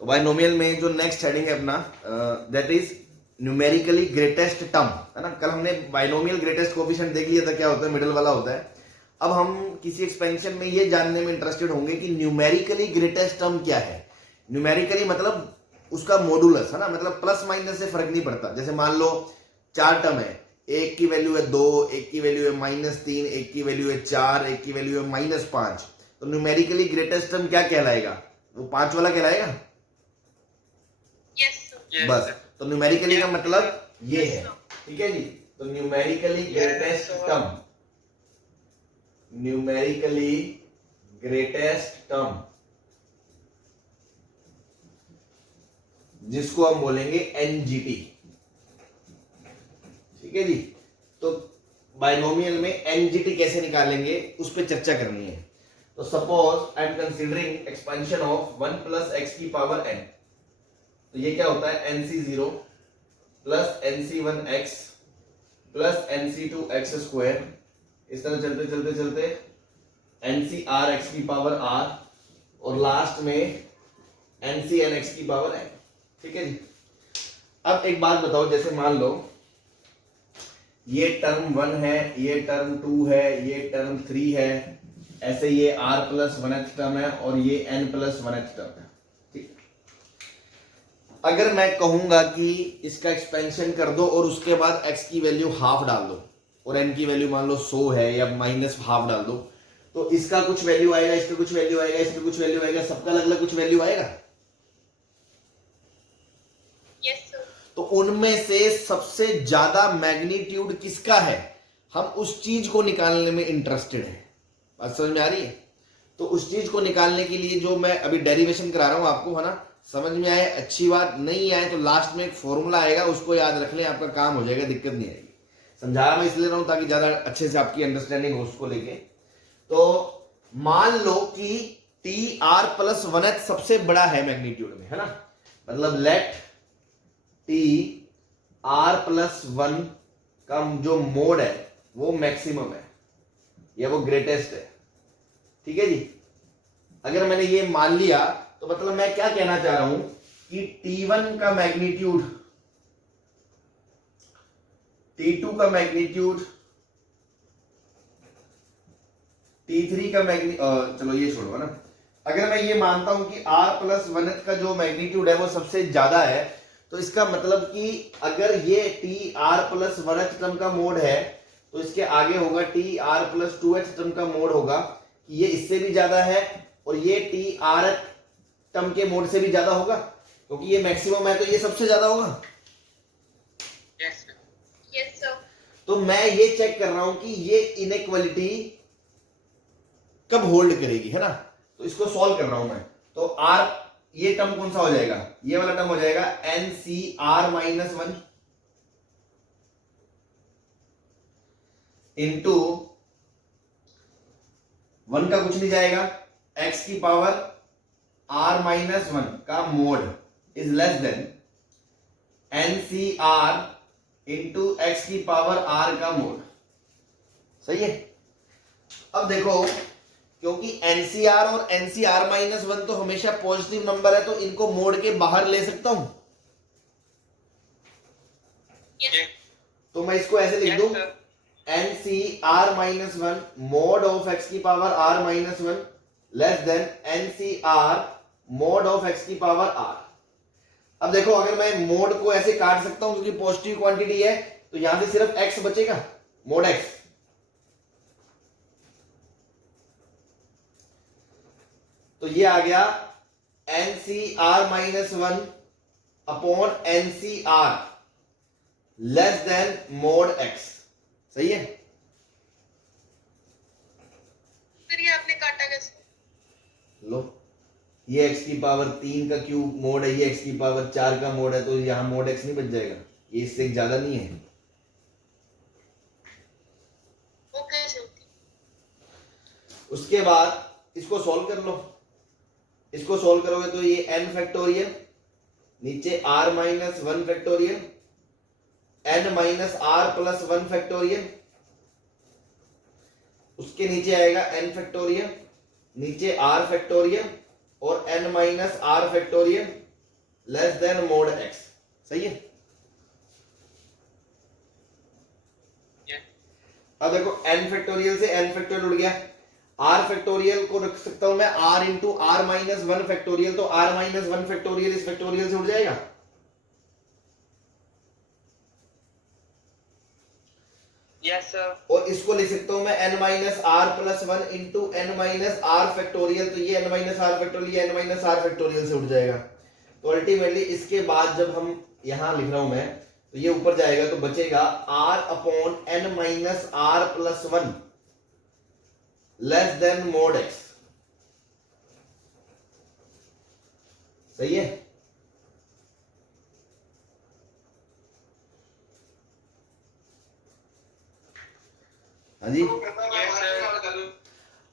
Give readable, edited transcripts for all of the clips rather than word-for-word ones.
तो बाइनोमियल में जो नेक्स्ट हेडिंग है अपना that is numerically greatest term, है ना। कल हमने बाइनोमियल ग्रेटेस्ट कोफिशिएंट देख लिया था, क्या होता है, मिडिल वाला होता है। अब हम किसी एक्सपेंशन में ये जानने में इंटरेस्टेड होंगे कि न्यूमेरिकली ग्रेटेस्ट टर्म क्या है। न्यूमेरिकली मतलब उसका मॉडुलस, है ना, मतलब प्लस माइनस से फर्क नहीं पड़ता। जैसे मान लो 4 टर्म है, एक की वैल्यू है 2, एक की वैल्यू है -3, एक की वैल्यू है 4, एक की वैल्यू है -5, तो न्यूमेरिकली ग्रेटेस्ट टर्म क्या कहलाएगा? वो 5 वाला कहलाएगा। बस, तो न्यूमेरिकली का मतलब ये है, ठीक है जी। तो numerically greatest term, numerically greatest term जिसको हम बोलेंगे एनजीटी, ठीक है जी। तो बाइनोमियल में एनजीटी कैसे निकालेंगे उस पर चर्चा करनी है। तो suppose I am considering expansion of 1 + x की पावर n, तो ये क्या होता है, nc0 + nc1x + nc2x², इस तरह चलते चलते चलते ncrx की पावर r और लास्ट में ncnx की पावर n, ठीक है जी। अब एक बात बताओ, जैसे मान लो ये टर्म 1 है, ये टर्म 2 है, ये टर्म 3 है, ऐसे ये r + 1th टर्म है और ये n + 1th टर्म है, ठीक। अगर मैं कहूंगा कि इसका एक्सपेंशन कर दो और उसके बाद x की वैल्यू हाफ डाल दो और n की वैल्यू मान लो 100 है या -½ डाल दो, तो इसका कुछ वैल्यू आएगा, इसका कुछ वैल्यू आएगा, इसका कुछ वैल्यू आएगा, सबका अलग अलग कुछ वैल्यू आएगा। तो उनमें से सबसे ज्यादा मैग्नीट्यूड किसका है, हम उस चीज को निकालने में इंटरेस्टेड है। बात समझ में आ रही है? तो उस चीज को निकालने के लिए जो मैं अभी डेरिवेशन करा रहा हूं आपको, है ना, समझ में आए अच्छी बात, नहीं आए तो लास्ट में एक फॉर्मूला आएगा, उसको याद रख लें, आपका काम हो जाएगा, दिक्कत नहीं आएगी। समझाया मैं इसलिए रहा हूं ताकि ज्यादा अच्छे से आपकी अंडरस्टैंडिंग हो उसको लेके। तो मान लो कि TR + 1th सबसे बड़ा है मैग्नीट्यूड में, है ना, मतलब लेट TR + 1 का जो मोड है वो मैक्सिमम है या वो ग्रेटेस्ट है, ठीक है जी। अगर मैंने ये मान लिया तो मतलब मैं क्या कहना चाह रहा हूं कि T1 का मैग्नीट्यूड, T2 का मैग्नीट्यूड, T3 का मैग्नीट्यूड, चलो ये छोड़ो, है ना। अगर मैं ये मानता हूं कि R + 1th का जो मैग्नीट्यूड है वो सबसे ज्यादा है, तो इसका मतलब कि अगर ये TR + 1th टर्म का मोड है तो इसके आगे होगा TR + 2th टर्म का मोड होगा कि ये इससे भी ज्यादा है और ये TR टर्म के मोड से भी ज्यादा होगा, क्योंकि ये मैक्सिमम है तो ये सबसे ज्यादा होगा। Yes sir. तो मैं ये चेक कर रहा हूं कि ये इनइक्वालिटी कब होल्ड करेगी, है ना। तो इसको सॉल्व कर रहा हूं मैं। तो R, ये टर्म कौन सा हो जाएगा, ये वाला टर्म हो जाएगा NCR-1 इंटू 1 का कुछ नहीं जाएगा, x की पावर R-1 का mode is less then NCR into x की पावर R का मोड। सही है। अब देखो, क्योंकि NCR और NCR-1 तो हमेशा पॉजिटिव नंबर है, तो इनको मोड के बाहर ले सकता हूं। तो मैं इसको ऐसे लिख दूं, NCR-1 मोड ऑफ x की power R-1 less than NCR mode of x की पावर R। अब देखो, अगर मैं मोड को ऐसे काट सकता हूं क्योंकि पॉजिटिव क्वांटिटी है, तो यहां से सिर्फ x बचेगा, मोड x। तो ये आ गया NCR-1 upon NCR less than mod x। सही है। फिर ये आपने काटा कैसे? लो, ये x की पावर 3 का क्यूब मोड है, ये x की पावर 4 का मोड है, तो यहां मोड x नहीं बच जाएगा, ये इससे ज्यादा नहीं है। ओके। उसके बाद इसको सॉल्व कर लो। इसको सॉल्व करोगे तो ये n फैक्टोरियल, नीचे R-1 factorial, n - R + 1 factorial, उसके नीचे आएगा n फैक्टोरियल, नीचे r फैक्टोरियल और n - R factorial, less than mode x. सही है। अब देखो n फैक्टोरियल से n फैक्टोरियल उड़ गया, r फैक्टोरियल को रख सकता हूं मैं r into r minus one factorial, तो r माइनस वन फैक्टोरियल इस फैक्टोरियल से उड़ जाएगा। Yes sir. और इसको लिख सकता हूं मैं n minus R plus one into n minus R factorial, तो ये n माइनस आर फैक्टोरियल ये n माइनस आर फैक्टोरियल से उठ जाएगा। तो अल्टीमेटली इसके बाद जब हम यहां लिख रहा हूं मैं, तो ये ऊपर जाएगा तो बचेगा r upon n minus R plus one less than mod x। सही है। हाँ जी।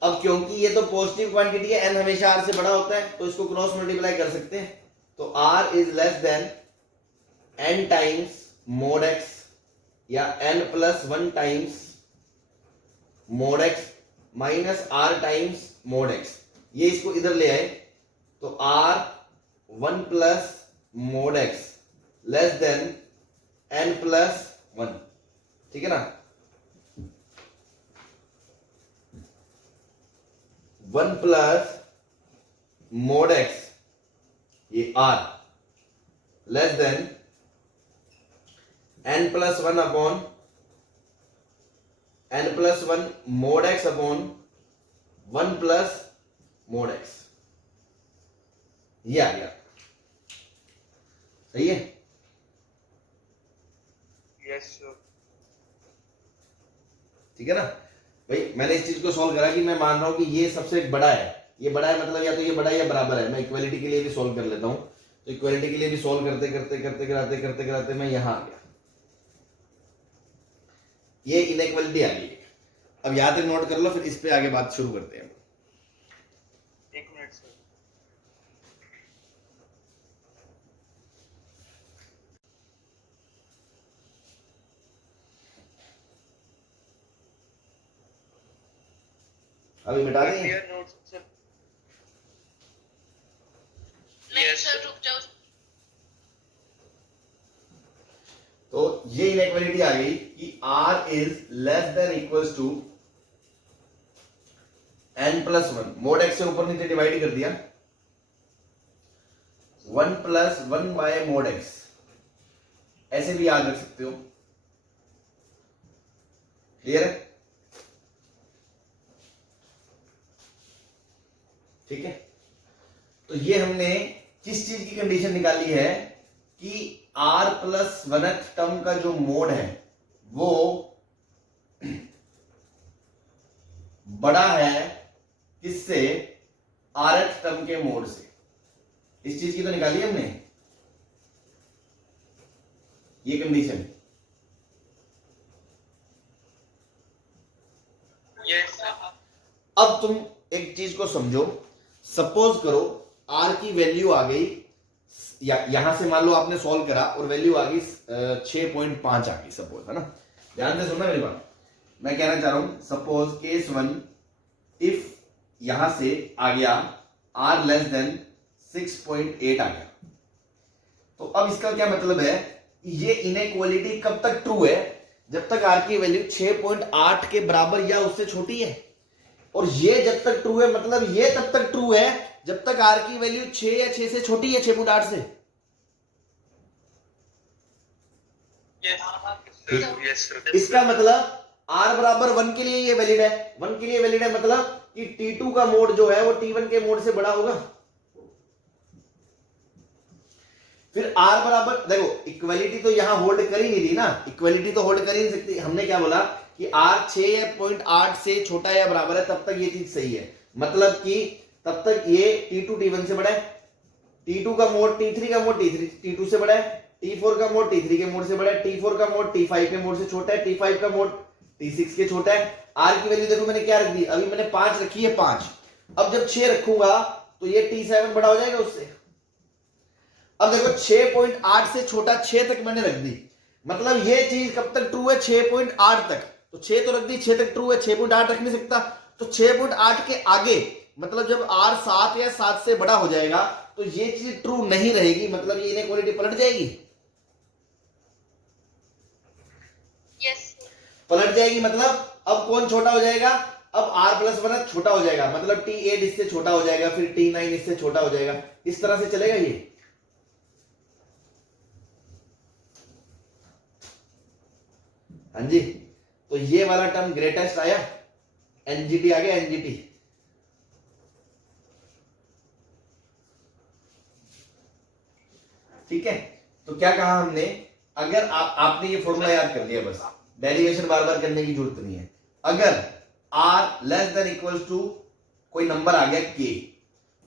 अब क्योंकि ये तो पॉजिटिव क्वांटिटी है, n हमेशा r से बड़ा होता है, तो इसको क्रॉस मल्टीप्लाई कर सकते हैं, तो r is less than n times mode x या n plus one times mode x minus r times mode x। ये इसको इधर ले आए तो r one plus mod x less than n plus one. ठीक है ना। वन प्लस मोड x ये r less than n plus one upon n plus one mod x upon one plus mod x। ये आ गया। सही है। Yes sir. ठीक है ना भाई। मैंने इस चीज को सॉल्व करा कि मैं मान रहा हूं कि ये सबसे बड़ा है, ये बड़ा है मतलब या तो ये बड़ा है या बराबर है। मैं इक्वालिटी के लिए भी सॉल्व कर लेता हूं, तो इक्वालिटी के लिए भी सॉल्व करते करते करते कराते करते कराते मैं यहां आ गया, ये इनइक्वालिटी आ गई। अब यहां तक नोट कर लो, फिर इस पे आगे बात शुरू करते हैं। एक मिनट सर। अभी मिटा देंगे। Clear notes sir. नहीं सर रुक जाओ। तो ये इनइक्वालिटी आ गई कि r is less than equals to n plus one. Mod x से ऊपर नीचे डिवाइड कर दिया, one plus one by mod x। ऐसे भी याद रख सकते हो। क्लियर है। ठीक है। तो ये हमने किस चीज की कंडीशन निकाली है कि r प्लस वनथ टर्म का जो मोड है वो बड़ा है किससे, rth टर्म के मोड से। इस चीज की तो निकाली हमने ये कंडीशन। Yes sir. अब तुम एक चीज को समझो, सपोज करो r की वैल्यू आ गई, यहां से मान लो आपने सॉल्व करा और वैल्यू आ गई 6.5 आ गई सपोज, है ना। ध्यान से सुनना मेरी बात। मैं कहना चाह रहा हूं सपोज केस वन, इफ यहां से आ गया r लेस देन 6.8 आ गया, तो अब इसका क्या मतलब है, ये इनइक्वालिटी कब तक ट्रू है, जब तक r की वैल्यू 6.8 के बराबर या उससे छोटी है। और ये जब तक ट्रू है मतलब ये तब तक ट्रू है जब तक r की वैल्यू 6 या 6 से छोटी है, 6.8 से। Yes sir. इसका मतलब r बराबर 1 के लिए ये वैलिड है, 1 के लिए वैलिड है मतलब कि t2 का मोड जो है वो t1 के मोड से बड़ा होगा। फिर r बराबर, देखो इक्वालिटी तो यहां होल्ड कर ही नहीं रही ना, इक्वालिटी तो होल्ड कर ही नहीं सकती। हमने क्या बोला कि r 6.8 से छोटा या बराबर है, तब तक ये चीज सही है। मतलब कि तब तक ये t2 t1 से बड़ा है, t2 का मोड t3 का मोड t2 से बड़ा है, t4 का मोड t3 के मोड से बड़ा है, t4 का मोड t5 के मोड से छोटा है, t5 का मोड t6 के छोटा है। r की वैल्यू देखो मैंने क्या रख दी, अभी मैंने 5 रखी है, 5। अब जब 6 रखूंगा तो ये t7 बड़ा हो जाएगा उससे। अब देखो 6.8 से छोटा 6 तक मैंने रख दी, मतलब ये चीज कब तक ट्रू है, 6.8 तक। तो 6 तो रख दी, 6 तक ट्रू है, 6.8 रख नहीं सकता। तो 6.8 के आगे मतलब जब r 7 या 7 से बड़ा हो जाएगा तो ये चीज ट्रू नहीं रहेगी, मतलब ये इनइक्वालिटी पलट जाएगी। यस पलट जाएगी मतलब अब कौन छोटा हो जाएगा, अब r+1 छोटा हो जाएगा, मतलब t8 इससे छोटा हो जाएगा, फिर t9 इससे छोटा हो जाएगा, इस तरह से चलेगा ये। हाँ जी, तो ये वाला टर्म ग्रेटेस्ट आया, एनजीटी आ गया, एनजीटी। ठीक है, तो क्या कहा हमने, अगर आपने ये फॉर्मूला याद कर लिया, बस डेरिवेशन बार बार करने की जरूरत नहीं है। अगर r less than equal to कोई नंबर आ गया k,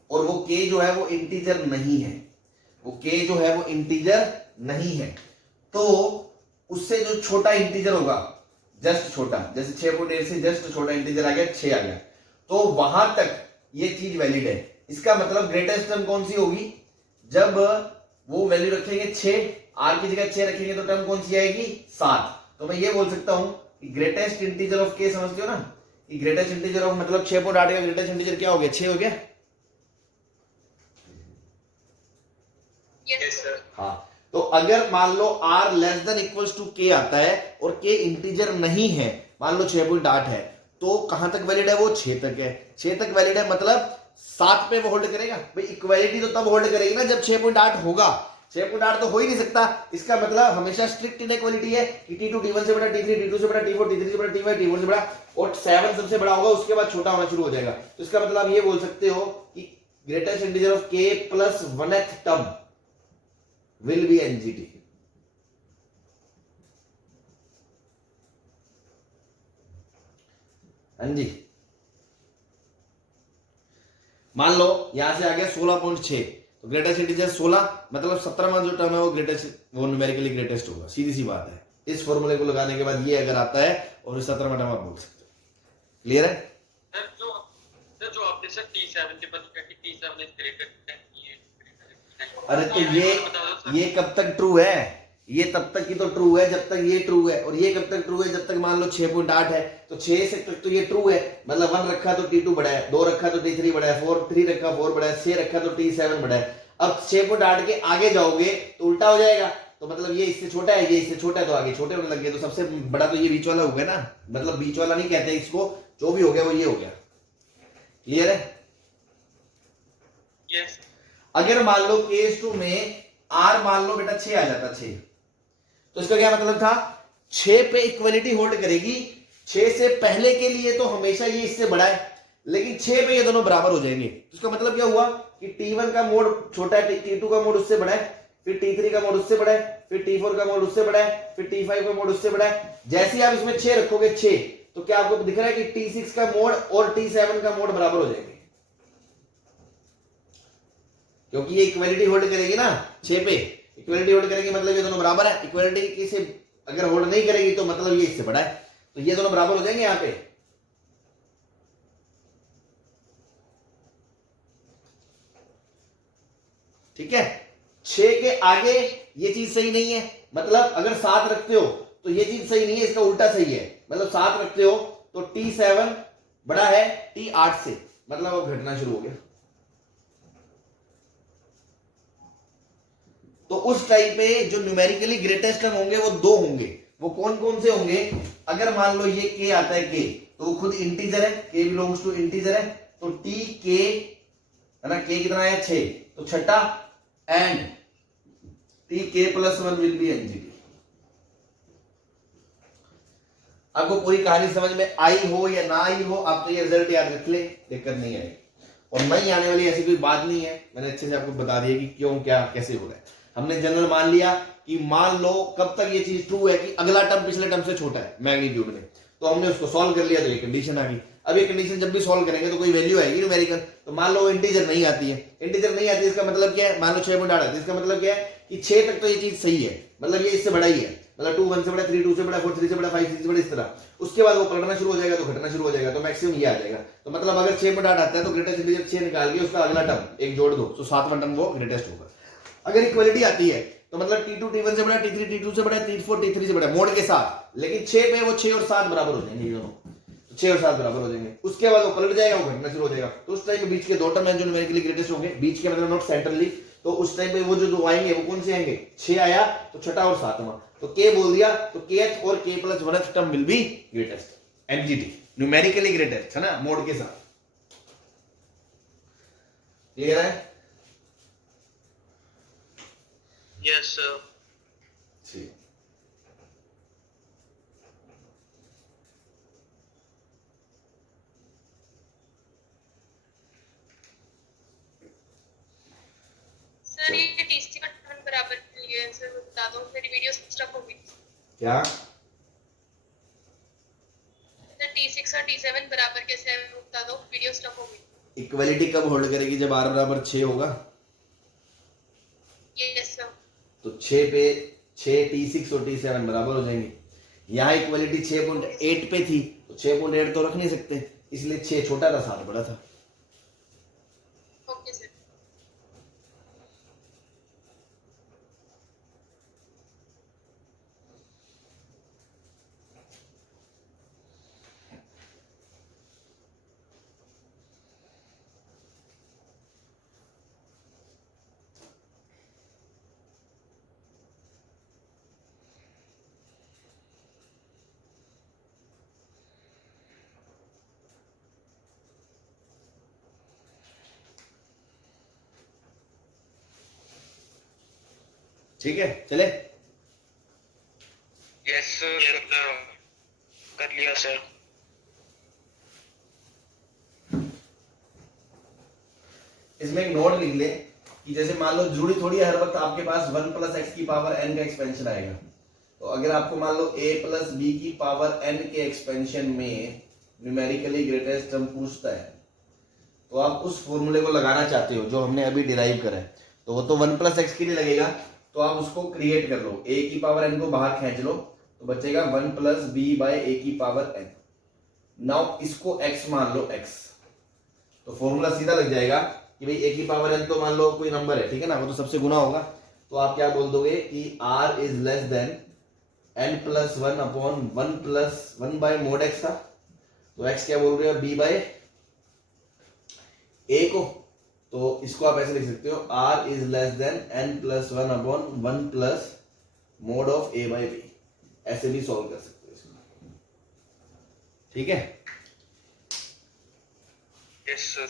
और वो k जो है वो इंटीजर नहीं है, वो k जो है वो इंटीजर नहीं है, तो उससे जो छोटा इंटीजर होगा, जस्ट छोटा, जैसे 6.8 से जस्ट छोटा इंटीजर आ गया, 6 आ गया, तो वहां तक ये चीज वैलिड है। इसका मतलब ग्रेटेस्ट टर्म कौन सी होगी, जब वो वैल्यू रखेंगे 6, r की जगह 6 रखेंगे तो टर्म कौन सी आएगी, 7। तो मैं ये बोल सकता हूं कि ग्रेटेस्ट इंटीजर ऑफ k, समझते हो ना, कि ग्रेटेस्ट इंटीजर ऑफ मतलब 6.8 का ग्रेटेस्ट इंटीजर क्या हो गया, 6 हो गया। Yes sir. हाँ, तो अगर मान लो r less than equals to k आता है और k इंटीजर नहीं है, मान लो 6.8 है, तो कहां तक वैलिड है, वो 6 तक है। 6 तक वैलिड है मतलब 7 पे वो होल्ड करेगा। भाई इक्वालिटी तो तब होल्ड करेगी ना जब 6.8 होगा, 6.8 तो हो ही नहीं सकता। इसका मतलब हमेशा स्ट्रिक्ट इनइक्वालिटी है कि t2 t1 से बड़ा, t3 t2 से बड़ा, t4 t3 से बड़ा, t5 t4 से बड़ा, और 7 सबसे बड़ा होगा, उसके बाद छोटा होना शुरू हो जाएगा। तो इसका मतलब आप ये बोल सकते हो कि greatest integer of k plus 1th term will be NGT। हाँ जी, मान लो यहां से आ गया 16.6, तो ग्रेटेस्ट इंटीजर 16, मतलब 17वां जो टर्म है वो ग्रेटेस्ट, वो न्यूमेरिकली ग्रेटेस्ट होगा, सीधी सी बात है। इस फॉर्मूले को लगाने के बाद ये अगर आता है और 17वां टर्म आप बोल सकते हो। क्लियर है सर? जो आपने सर T7 के बाद कहा कि T7 is greater then T8। अरे तो ये कब तक ट्रू है, ये तब तक ही तो ट्रू है जब तक ये ट्रू है, और ये कब तक ट्रू है, जब तक मान लो 6.8 है, तो 6 से तक तो ये ट्रू है, मतलब 1 रखा तो t2 बड़ा है, 2 रखा तो t3 बड़ा है, 3 रखा 4 बड़ा है, 6 रखा तो t7 बड़ा है। अब 6.8 के आगे जाओगे तो उल्टा हो जाएगा, तो मतलब ये इससे छोटा है, ये इससे छोटा है, तो आगे छोटे होने लग गए, तो सबसे बड़ा तो ये बीच वाला हो गया ना, मतलब बीच वाला नहीं कहते इसको, जो भी हो गया वो ये हो गया। क्लियर है? यस। अगर मान लो केस 2 में r मान लो बेटा 6 आ जाता, 6, तो इसका क्या मतलब था, 6 पे इक्वलिटी होल्ड करेगी, 6 से पहले के लिए तो हमेशा ये इससे बड़ा है, लेकिन 6 पे ये दोनों बराबर हो जाएंगे। तो इसका मतलब क्या हुआ कि t1 का मोड छोटा है, t2 का मोड उससे बड़ा है, फिर t3 का मोड उससे बड़ा है, फिर t4 का मोड उससे बड़ा है, फिर t5 का मोड उससे बड़ा है। जैसे ही आप इसमें 6 रखोगे 6, तो क्या आपको दिख रहा है कि t6 का मोड और t7 का मोड बराबर हो जाएंगे, क्योंकि ये इक्वलिटी होल्ड करेगी ना 6 पे, इक्वलिटी होल्ड करेगी मतलब ये दोनों बराबर है। इक्वलिटी से अगर होल्ड नहीं करेगी तो मतलब ये इससे बड़ा है, तो ये दोनों बराबर हो जाएंगे यहां पे। ठीक है, 6 के आगे ये चीज सही नहीं है, मतलब अगर 7 रखते हो तो ये चीज सही नहीं है, इसका उल्टा सही है, मतलब 7 रखते हो तो t7 बड़ा है t8 से, मतलब वो घटना शुरू हो गया। तो उस टाइम पे जो न्यूमेरिकली ग्रेटेस्ट टर्म होंगे वो 2 होंगे। वो कौन कौन से होंगे, अगर मान लो ये k आता है, k तो वो खुद इंटीजर है, k बिलोंग्स टू इंटीजर है, तो tk है ना, k कितना है 6, तो छठा, and tk plus 1 will be NGT. आपको पूरी कहानी समझ में आई हो या ना आई हो, आप तो ये रिजल्ट याद रख ले, दिक्कत नहीं आएगी, और नहीं आने वाली ऐसी कोई बात नहीं है। मैंने अच्छे से आपको बता दिया कि क्यों क्या कैसे हो रहा है। हमने जनरल मान लिया कि मान लो कब तक ये चीज ट्रू है कि अगला टर्म पिछले टर्म से छोटा है मैग्नीट्यूड में, तो हमने उसको सॉल्व कर लिया, तो ये कंडीशन आ गई। अब ये कंडीशन जब भी सॉल्व करेंगे तो कोई वैल्यू आएगी न्यूमेरिकल, तो मान लो इंटीजर नहीं आती है, इंटीजर नहीं आती है, इसका मतलब क्या है, मान लो 6.8 आती है, इसका मतलब क्या है कि 6 तक तो ये चीज सही है, मतलब ये इससे बड़ा ही है, मतलब 2 1 से बड़ा, 3 2 से बड़ा, 4 3 से बड़ा, 5 6 से बड़ा, इस तरह। उसके बाद वो पलटना शुरू हो जाएगा तो घटना शुरू हो जाएगा, तो मैक्सिमम ये आ जाएगा। तो मतलब अगर 6.8 आता है तो ग्रेटेस्ट इंटीजर 6 निकाल के उसका अगला टर्म एक जोड़ दो, तो 7वां टर्म वो ग्रेटेस्ट होगा। अगर इक्वलिटी आती है तो मतलब t2 t1 से बड़ा, t3 t2 से बड़ा, t4 t3 से बड़ा, मोड के साथ, लेकिन 6 पे वो 6 और 7 बराबर हो जाएंगे, ये दोनों, तो 6 और 7 बराबर हो जाएंगे। उसके बाद वो पलट जाएगा, वो घटना शुरू हो जाएगा। तो उस टाइम पे बीच के दो टर्म है जो न्यूमेरिकली ग्रेटेस्ट होंगे, बीच के मतलब नॉट सेंट्रली, तो उस टाइम पे वो जो दो आएंगे वो कौन से आएंगे, 6 आया तो छठा और सातवां, तो के बोल दिया, तो kth और k plus 1th term will be greatest, NGT numerically greatest है ना, मोड के साथ। क्लियर है? Yes sir. ठीक। सर ये टीसी का टर्न बराबर के लिए सर बता दो, मेरी वीडियो स्टक हो गई। क्या सर T6 और T7 बराबर कैसे है वो बता दो, वीडियो स्टक हो गई। इक्वलिटी कब होल्ड करेगी, जब r बराबर 6 होगा, यस सर। तो 6 पे 6 T6 और T7 बराबर हो जाएंगे। यहाँ इक्वलिटी 6.8 पे थी, तो 6.8 तो रख नहीं सकते, इसलिए 6 छोटा था 7 बड़ा था। Okay sir. ठीक है, चले। यस सर, कर लिया सर। इसमें एक नोट लिख ले कि जैसे मान लो जरूरी थोड़ी है हर वक्त आपके पास 1 प्लस एक्स की पावर n का एक्सपेंशन आएगा, तो अगर आपको मान लो a प्लस बी की पावर n के एक्सपेंशन में न्यूमेरिकली ग्रेटेस्ट टर्म पूछता है, तो आप उस फॉर्मूले को लगाना चाहते हो जो हमने अभी डिराइव करा है, तो वो तो 1 प्लस एक्स के लिए लगेगा, तो आप उसको क्रिएट कर लो, a की पावर n को बाहर खींच लो, तो बचेगा 1 प्लस बी बाय a की पावर n। नाउ इसको x मान लो x, तो फॉर्मूला सीधा लग जाएगा कि भाई a की पावर n तो मान लो कोई नंबर है, ठीक है ना, वो तो सबसे गुना होगा, तो आप क्या बोल दोगे कि r is less than n plus 1 upon 1 plus 1 by mod x था, तो x क्या बोल रहे हो, b बाय a को, तो इसको आप ऐसे लिख सकते हो r is less than n plus 1 upon 1 plus mod of a by b, ऐसे भी सॉल्व कर सकते हो इसको। ठीक है, यस सर।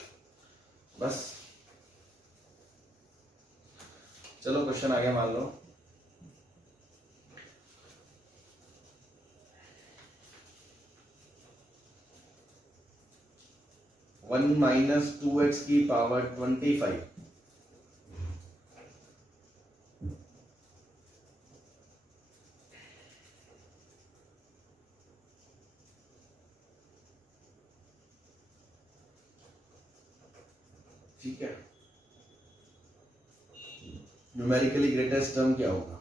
बस चलो क्वेश्चन आगे मान लो। वन माइनस 2x की पावर 25 ठीक है, न्यूमेरिकली ग्रेटेस्ट टर्म क्या होगा,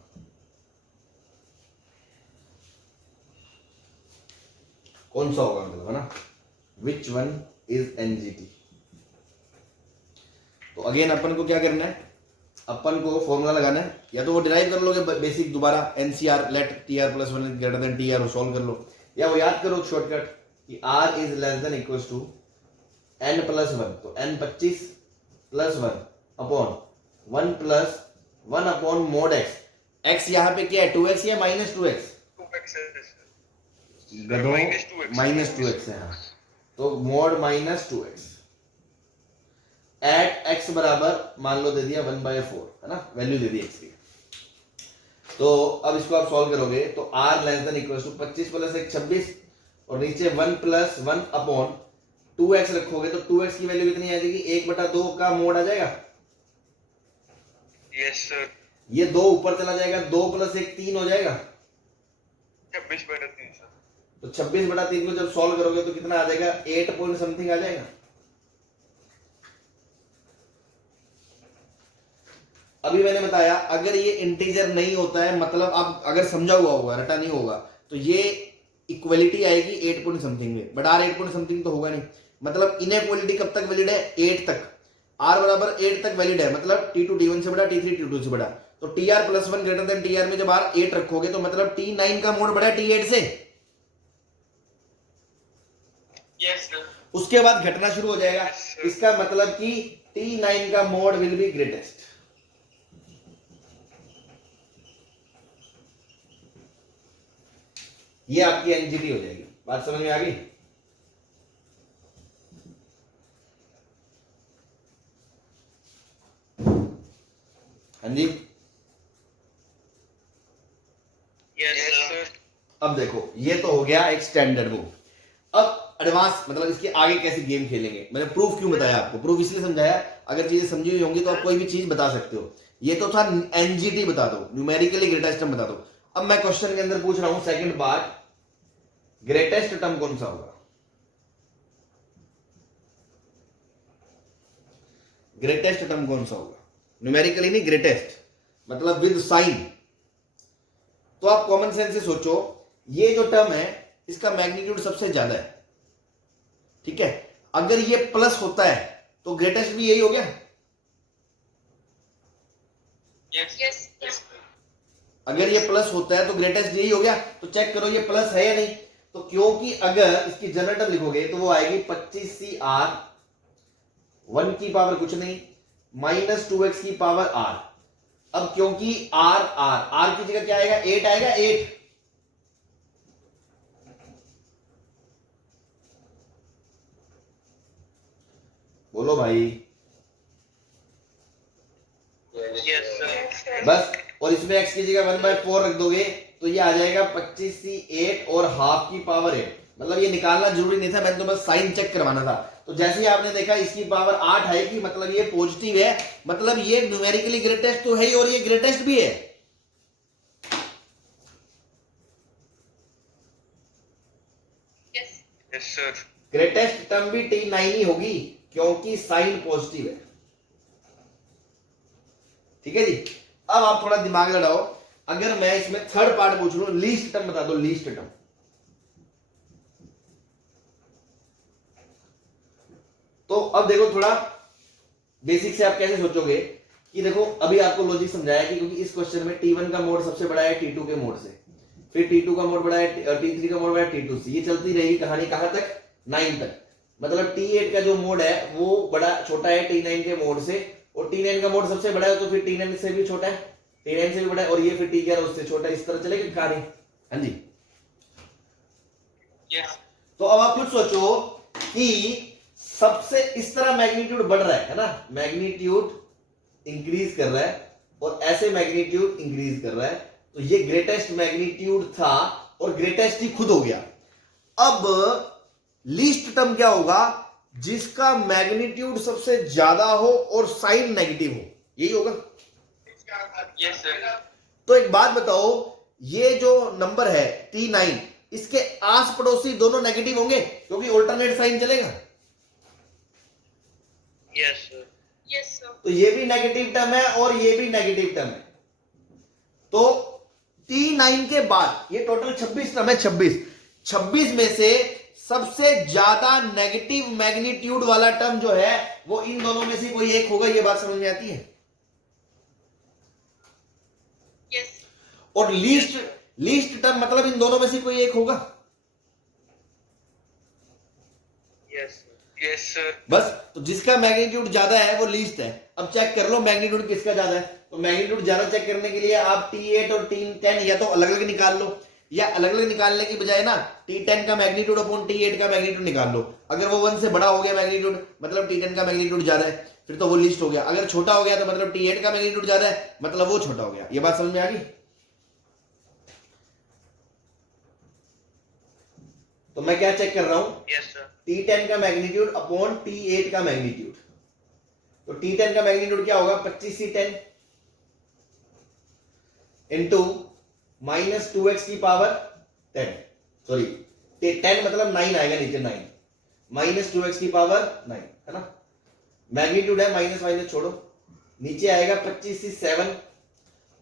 कौन सा होगा मतलब, है ना, विच वन इज एनजीटी। तो अगेन अपन को क्या करना है, अपन को फॉर्मूला लगाना है, या तो वो डिराइव कर लोगे बेसिक दोबारा, NCR let T R plus 1 greater than T R, solve कर लो, या वो याद करो शॉर्टकट कि R is less than equal to N plus 1, तो N 25 plus 1 upon 1 plus 1 upon mod X, X यहाँ पे क्या है 2x या माइनस 2x, माइनस 2x है, हाँ, तो mode minus 2x eight x बराबर मान लो दे दिया 1/4, है ना, वैल्यू दे दी x की। तो अब इसको आप सॉल्व करोगे तो r less than equal to 25 plus 1 26, और नीचे 1 प्लस 1 अपॉन 2x रखोगे तो 2x की वैल्यू कितनी आ जाएगी, 1/2 का मोड आ जाएगा। Yes sir. ये 2 ऊपर चला जाएगा, 2 प्लस 1 3 हो जाएगा, 26/3 सर। तो 26/3 को जब सॉल्व करोगे तो कितना आ जाएगा, 8 पॉइंट समथिंग आ जाएगा। अभी मैंने बताया अगर ये इंटीजर नहीं होता है, मतलब आप अगर समझा हुआ होगा, रटा नहीं होगा, तो ये इक्वलिटी आएगी 8 पॉइंट समथिंग में, बट आर 8 पॉइंट समथिंग तो होगा नहीं, मतलब इनइक्वलिटी कब तक वैलिड है, 8 तक, आर बराबर 8 तक वैलिड है, मतलब T2 T1 से बड़ा, T3 T2 से बड़ा, तो TR plus 1 greater then TR में जब आर 8 रखोगे तो मतलब T9 का मोड बड़ा है T8 से। Yes sir. उसके बाद घटना शुरू हो जाएगा। इसका मतलब कि T9 का मोड विल बी ग्रेटेस्ट। ये आपकी एनजीटी हो जाएगी। बात समझ में आ गई? हाँ जी। Yes sir. अब देखो ये तो हो गया एक स्टैंडर्ड वो। अब एडवांस मतलब इसके आगे कैसे गेम खेलेंगे। मैंने प्रूफ क्यों बताया आपको? प्रूफ इसलिए समझाया, अगर चीजें समझी हुई होंगी तो आप कोई भी चीज बता सकते हो। ये तो था एनजीटी बता दो, न्यूमेरिकली ग्रेटेस्ट टर्म बता दो। अब मैं क्वेश्चन के अंदर पूछ रहा हूं सेकंड पार्ट, ग्रेटेस्ट टर्म कौन सा होगा? ग्रेटेस्ट टर्म कौन सा होगा? न्यूमेरिकली नहीं, ग्रेटेस्ट मतलब विद साइन। तो आप कॉमन सेंस से सोचो, ये जो टर्म है इसका मैग्नीट्यूड सबसे ज्यादा है, ठीक है। अगर ये प्लस होता है तो ग्रेटेस्ट भी यही हो गया। यस। अगर ये प्लस होता है तो ग्रेटेस्ट यही हो गया। तो चेक करो ये प्लस है या नहीं। तो क्योंकि अगर इसकी जनरल टर्म लिखोगे तो वो आएगी 25CR 1 की पावर कुछ नहीं माइनस 2x की पावर r। अब क्योंकि r की जगह क्या आएगा? 8 आएगा। 8 बोलो भाई। Yes sir. बस, और इसमें x की जगह 1/4 रख दोगे तो ये आ जाएगा 25C8 और हाफ की पावर 8। मतलब ये निकालना जरूरी नहीं था, मैंने तो बस साइन चेक करवाना था। तो जैसे ही आपने देखा इसकी पावर 8 आएगी, मतलब ये पॉजिटिव है, मतलब ये न्यूमेरिकली ग्रेटेस्ट तो है ही और ये ग्रेटेस्ट भी है। Yes sir. ग्रेटेस्ट टर्म भी T9 ही होगी क्योंकि साइन पॉजिटिव है। ठीक है जी। अब आप थोड़ा दिमाग लड़ाओ। अगर मैं इसमें थर्ड पार्ट पूछ लूं, लीस्ट टर्म बता दो, लीस्ट टर्म। तो अब देखो थोड़ा बेसिक से आप कैसे सोचोगे कि देखो अभी आपको लॉजिक समझाया कि क्योंकि इस क्वेश्चन में T1 का मोड सबसे बड़ा है T2 के मोड से, फिर T2 का मोड बड़ा है, T3 का मोड बड़ा है T2 से। ये चलती रहेगी कहानी कहां तक? 9 तक। मतलब T8 का जो मोड है वो बड़ा छोटा है T9 के मोड से, और T9 का मोड सबसे बड़ा है तो फिर T9 से भी छोटा है, T9 से भी बड़ा है, और ये फिर T11 उससे छोटा है। इस तरह चलेगी कहानी। हाँ जी। यस। तो अब आप खुद सोचो कि सबसे इस तरह मैग्नीट्यूड बढ़ रहा है ना, मैग्नीट्यूड इंक्रीज कर रहा है और ऐसे मैग्नीट्यूड इंक्रीज कर रहा है। तो ये ग्रेटेस्ट मैग्नीट्यूड था और ग्रेटेस्ट ही खुद हो गया। अब लीस्ट टर्म क्या होगा? जिसका मैग्नीट्यूड सबसे ज्यादा हो और साइन नेगेटिव हो, यही होगा। Yes sir. तो एक बात बताओ, ये जो नंबर है T9, इसके आस पड़ोसी दोनों नेगेटिव होंगे क्योंकि ऑल्टरनेट साइन चलेगा। Yes sir. Yes sir. तो ये भी नेगेटिव टर्म है और ये भी नेगेटिव टर्म है। तो T9 के बाद ये टोटल 26 टर्म है। 26 में से सबसे ज्यादा नेगेटिव मैग्नीट्यूड वाला टर्म जो है वो इन दोनों में से कोई एक होगा। ये बात समझ में आती है? यस। और लीस्ट टर्म मतलब इन दोनों में से कोई एक होगा। Yes yes sir. बस, तो जिसका मैग्नीट्यूड ज्यादा है वो लीस्ट है। अब चेक कर लो मैग्नीट्यूड किसका ज्यादा है। तो मैग्नीट्यूड ज्यादा चेक करने के लिए आप T8 और T10 या तो अलग अलग निकाल लो, या अलग अलग निकालने की बजाय ना T10 का मैग्नीट्यूड अपॉन T8 का मैग्नीट्यूड निकाल लो। अगर वो 1 से बड़ा हो गया मैग्नीट्यूड, मतलब T10 का मैग्नीट्यूड ज्यादा है, फिर तो वो लिस्ट हो गया। अगर छोटा हो गया तो मतलब T8 का मैग्नीट्यूड ज्यादा है, मतलब वो छोटा हो गया। ये बात समझ में आ गई? तो मैं क्या चेक कर रहा हूं? Yes sir. T10 का मैग्नीट्यूड अपॉन T8 का मैग्नीट्यूड। तो T10 का मैग्नीट्यूड क्या होगा? 25C10 इंटू माइनस 2x की पावर 10, सॉरी 10 मतलब 9 आएगा नीचे, 9 माइनस 2x की पावर 9 है ना। मैग्नीट्यूड है, माइनस माइनस छोड़ो, नीचे आएगा 25C7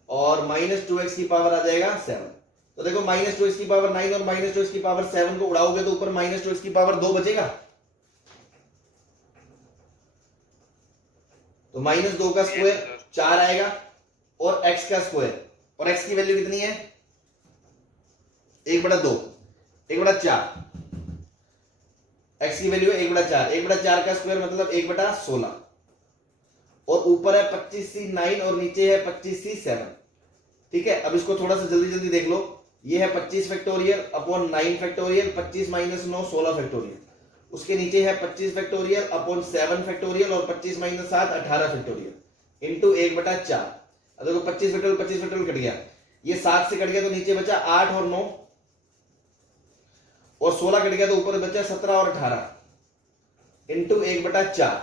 और माइनस 2x की पावर आ जाएगा 7। तो देखो माइनस 2x की पावर 9 और माइनस 2x की पावर 7 को उड़ाओगे तो ऊपर माइनस 2x की पावर 2 बचेगा। तो माइनस 2 का स्क्वायर 4 आएगा और x का स्क्वायर, और x की वैल्यू कितनी है? 1/2, 1/4। x की वैल्यू है 1/4, 1/4 का स्क्वायर मतलब 1/16, और ऊपर है 25c 9 और नीचे है 25c 7। ठीक है, अब इसको थोड़ा सा जल्दी जल्दी देख लो। ये है 25 factorial upon 9 factorial, 25 minus 9 16 factorial, उसके नीचे है 25 फैक्टोरियल अपॉन 7 फैक्टोरियल और 25 माइनस 7 18 फैक्टोरियल इनटू 1/4। अब देखो 25 फैक्टोरियल कट गया, ये 7 से कट गया तो नीचे बचा 8 और 9, और 16 कट गया तो ऊपर बचा 17 और 18 इनटू 1/4।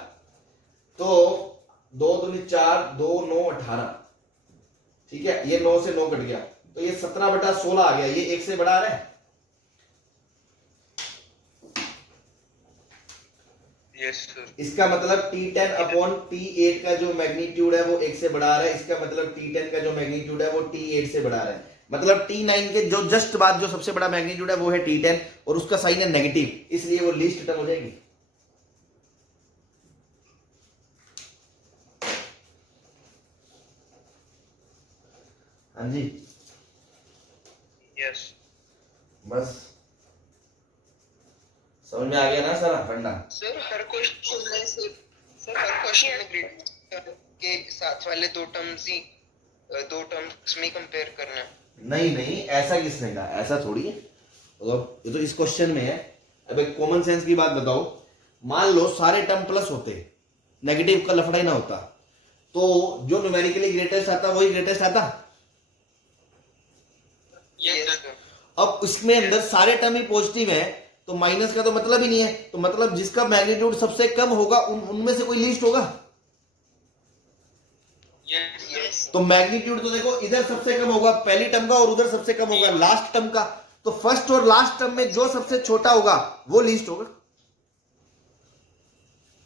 तो 2 दूनी 4, 2 9 18। ठीक है, ये 9 से 9 कट गया तो ये 17/16 आ गया, ये 1 से बड़ा आ रहा है। Yes sir. इसका मतलब T10 अपॉन T8 का जो मैग्नीट्यूड है वो 1 से बड़ा आ रहा है, इसका मतलब T10 का जो मैग्नीट्यूड है वो T8 से बड़ा आ रहा है। मतलब T9 के जो जस्ट बाद जो सबसे बड़ा मैग्नीट्यूड है वो है T10 और उसका साइन है नेगेटिव, इसलिए वो लीस्ट टर्म हो जाएगी। हाँ जी, यस बस समझ में आ गया ना सारा फंडा। सर, हर क्वेश्चन में सर हर क्वेश्चन में ग्रेटर के साथ वाले दो टर्म्स में कंपेयर करना है। नहीं नहीं, ऐसा किसने कहा, ऐसा थोड़ी है। मतलब ये तो इस क्वेश्चन में है। अब एक कॉमन सेंस की बात बताओ, मान लो सारे टर्म प्लस होते, नेगेटिव का लफड़ा ही ना होता, तो जो न्यूमेरिकली ग्रेटेस्ट आता वही ग्रेटेस्ट आता। Yes sir. अब इसमें अंदर सारे टर्म ही पॉजिटिव है तो माइनस का तो मतलब ही नहीं है, तो मतलब जिसका मैग्नीट्यूड सबसे कम होगा उनमें से कोई लीस्ट होगा। यस तो मैग्नीट्यूड तो देखो इधर सबसे कम होगा पहली टर्म का और उधर सबसे कम होगा लास्ट टर्म का, तो फर्स्ट और लास्ट टर्म में जो सबसे छोटा होगा वो लीस्ट होगा।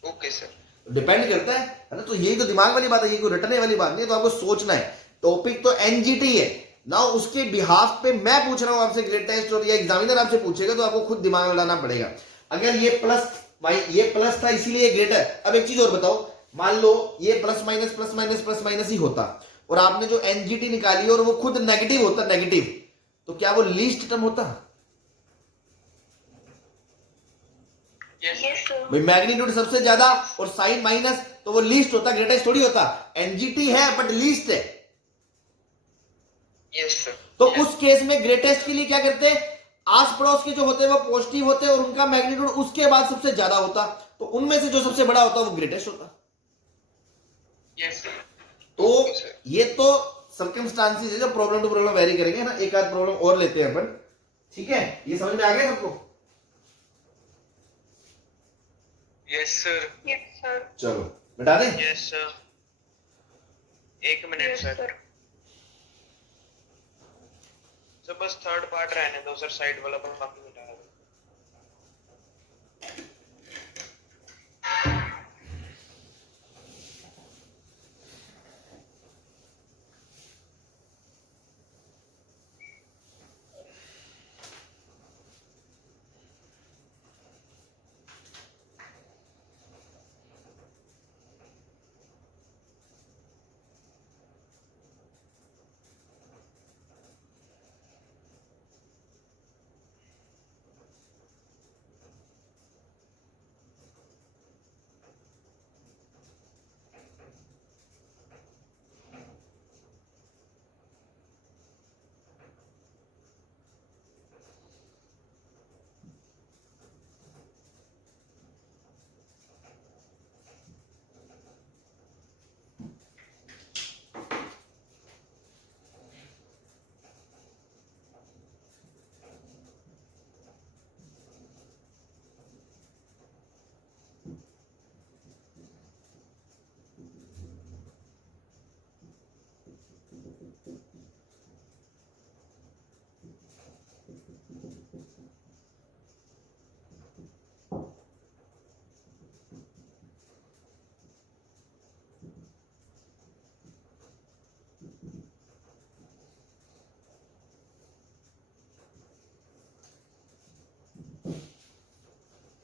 Okay sir. डिपेंड करता है ना, तो यही तो दिमाग वाली बात है, ये कोई रटने वाली बात नहीं है, तो आपको सोचना है। टॉपिक तो एनजीटी है ना, उसके बिहाफ पे मैं पूछ रहा हूं आपसे ग्रेटेस्ट, और या एग्जामिनर आपसे पूछेगा तो आपको खुद दिमाग लड़ाना पड़ेगा। अगर ये प्लस था इसीलिए ये ग्रेटर। अब एक चीज और बताओ, मान लो ये प्लस माइनस ही होता और आपने जो एनजीटी निकाली और वो खुद नेगेटिव होता, नेगेटिव, तो क्या वो लीस्ट टर्म होता? भाई मैग्नीट्यूड सबसे ज्यादा और साइन माइनस, तो वो लीस्ट होता, ग्रेटेस्ट थोड़ी होता। एनजीटी है बट लीस्ट है। Yes sir. तो उस केस में ग्रेटेस्ट के लिए क्या करते हैं, आस पड़ोस के जो होते हैं वो पॉजिटिव होते हैं और उनका मैग्नीट्यूड उसके बाद सबसे ज्यादा होता, तो उनमें से जो सबसे बड़ा होता वो ग्रेटेस्ट होता। Yes sir. तो ये तो सर्कमस्टांसेस है जो प्रॉब्लम टू प्रॉब्लम वेरी करेंगे ना, एक आध प्रॉब्लम और लेते हैं अपन। ठीक है, ये समझ में आ गया सबको? Yes sir. Yes sir. चलो बता दें। Yes sir. एक मिनट सर। सर बस थर्ड पार्ट रहने दो सर, साइड वाला पर बाकी मिटा दो।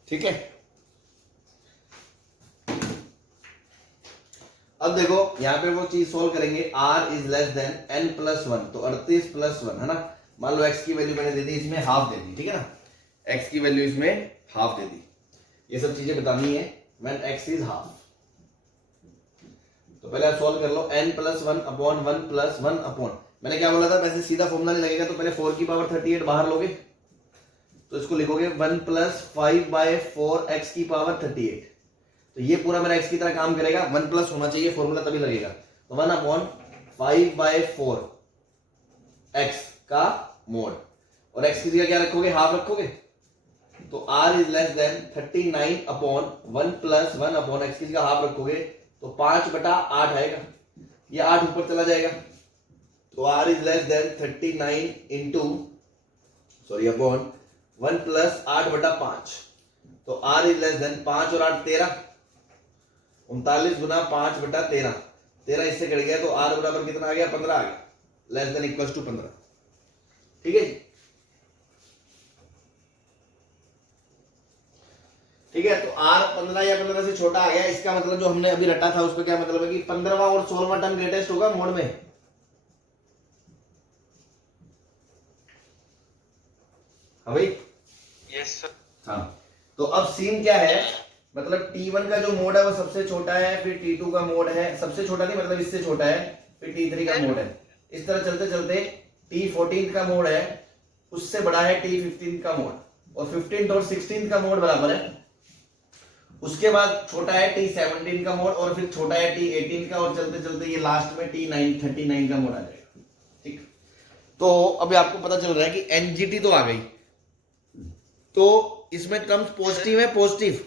ठीक है, अब देखो यहां पे वो चीज सोल्व करेंगे, r is less than n plus 1, तो 38 प्लस 1 है ना। मान लो x की वैल्यू मैंने दे दी, इसमें हाफ दे दी, ठीक है ना, x की वैल्यू इसमें हाफ दे दी। ये सब चीजें बतानी है व्हेन x इज हाफ। तो पहले आप सॉल्व कर लो, n plus 1 upon 1 plus 1 upon, मैंने क्या बोला था, वैसे सीधा फॉर्मूला नहीं लगेगा, तो पहले 4 की पावर 38 बाहर लोगे तो इसको लिखोगे 1 प्लस 5 बाय 4 x की पावर 38। तो ये पूरा मेरा x की तरह काम करेगा, 1 प्लस होना चाहिए फॉर्मूला तभी लगेगा। तो 1 अपॉन 5 बाय 4 x का मोड, और x की जगह क्या रखोगे, हाफ रखोगे। तो r is less then 39 upon 1 plus 1 upon x की जगह हाफ रखोगे तो 5/8 आएगा, ये 8 ऊपर चला जाएगा। तो r is less then 39 into sorry upon 1 plus 8/5। तो r इज लेस देन 5 और 8 13, 39 गुना 5/13, 13 इससे कट गया तो r बराबर कितना आ गया, 15 आ गया, लेस देन इक्वल्स टू 15। ठीक है, ठीक है। तो r 15 या 15 से छोटा आ गया, इसका मतलब जो हमने अभी रटा था उसका क्या मतलब है कि 15वां और 16वां टर्म ग्रेटेस्ट होगा मोड में। हाँ भाई, यस सर। हाँ, तो अब सीन क्या है, मतलब T1 का जो मोड है वो सबसे छोटा है, फिर T2 का मोड है, सबसे छोटा नहीं मतलब इससे छोटा है, फिर T3 का मोड है। इस तरह चलते चलते T14 का मोड है, उससे बड़ा है T15 का मोड, और 15 और 16 का मोड बराबर है। उसके बाद छोटा है T17 का मोड, और फिर छोटा है T18 का, और चलते चलते ये लास्ट में T39 का मोड आ जाएगा। ठीक, तो अभी आपको पता चल रहा है कि एनजीटी तो आ गई, तो इसमें टर्म्स पॉजिटिव है, पॉजिटिव,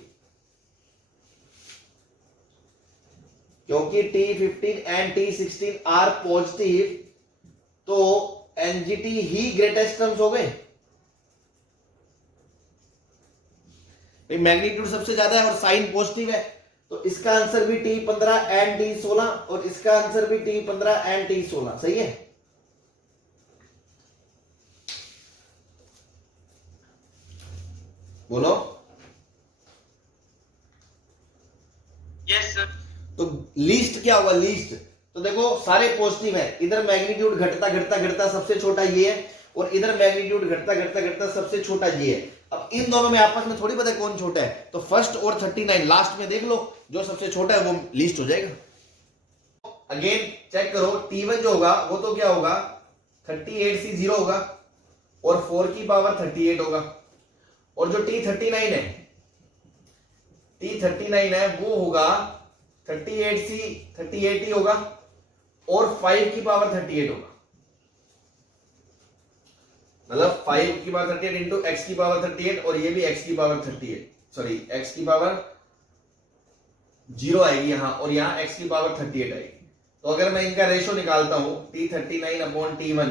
क्योंकि T15 and T16 are positive, तो एनजीटी ही ग्रेटेस्ट टर्म्स हो गए। मैग्नीट्यूड सबसे ज्यादा है और साइन पॉजिटिव है, तो इसका आंसर भी T15 एंड T16, और इसका आंसर भी T15 एंड T16। सही है, बोलो। Yes sir. तो लीस्ट क्या होगा, लीस्ट तो देखो सारे पॉजिटिव है, इधर मैग्नीट्यूड घटता घटता घटता सबसे छोटा ये है, और इधर मैग्नीट्यूड घटता घटता घटता सबसे छोटा ये है। अब इन दोनों में आपस में थोड़ी पता है कौन छोटा है, तो फर्स्ट और 39 लास्ट में देख लो, जो सबसे छोटा है वो लीस्ट हो जाएगा। अगेन चेक करो, T1 जो होगा वो तो क्या होगा, 38 से 0 होगा, और 4 की पावर 38 होगा, और जो T39 है वो होगा 38 सी 38 ही होगा, और 5 की पावर 38 होगा, मतलब 5 की पावर 38 इंटू एक्स की पावर 38, और ये भी एक्स की पावर 38, सॉरी एक्स की पावर 0 आएगी यहाँ, और यहाँ एक्स की पावर 38 आएगी। तो अगर मैं इनका रेशो निकालता हूं T39 अपॉन T1,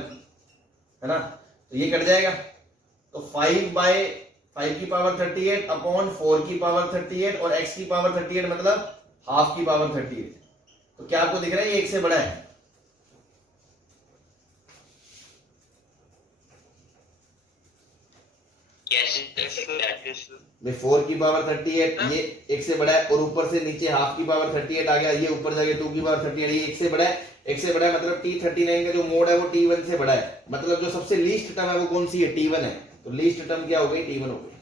है ना, तो ये कट जाएगा। तो 5 की पावर 38 अपॉन 4 की पावर 38, और x की पावर 38 मतलब हाफ की पावर 38। तो क्या आपको दिख रहा है ये एक से बड़ा है? भाई 4 की पावर 38 ये एक से बड़ा है, और ऊपर से नीचे हाफ की पावर 38 आ गया, ये ऊपर जाके 2 की पावर 38, ये एक से बड़ा है, एक से बड़ा है, मतलब T39 का जो मोड है वो T1 से बड़ा है, मतलब जो सबसे लीस्ट टर्म है वो कौन सी है, T1 है। तो लीस्ट टर्म क्या हो गई, T1 हो गई।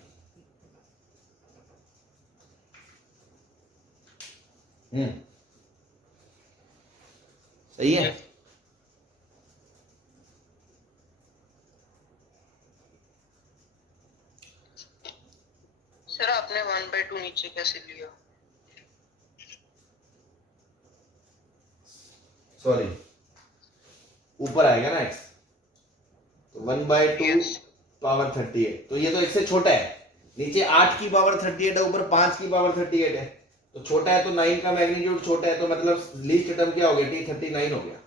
सही है। सर आपने 1/2 नीचे कैसे लिया? सॉरी, ऊपर आएगा ना x, तो 1/2 पावर 38, तो ये तो एक से छोटा है, नीचे 8 की पावर 38 है, ऊपर 5 की पावर 38 है, तो छोटा है, तो 9 का मैग्नीट्यूड छोटा है, तो मतलब लीस्ट टर्म क्या हो गया, T39 हो गया।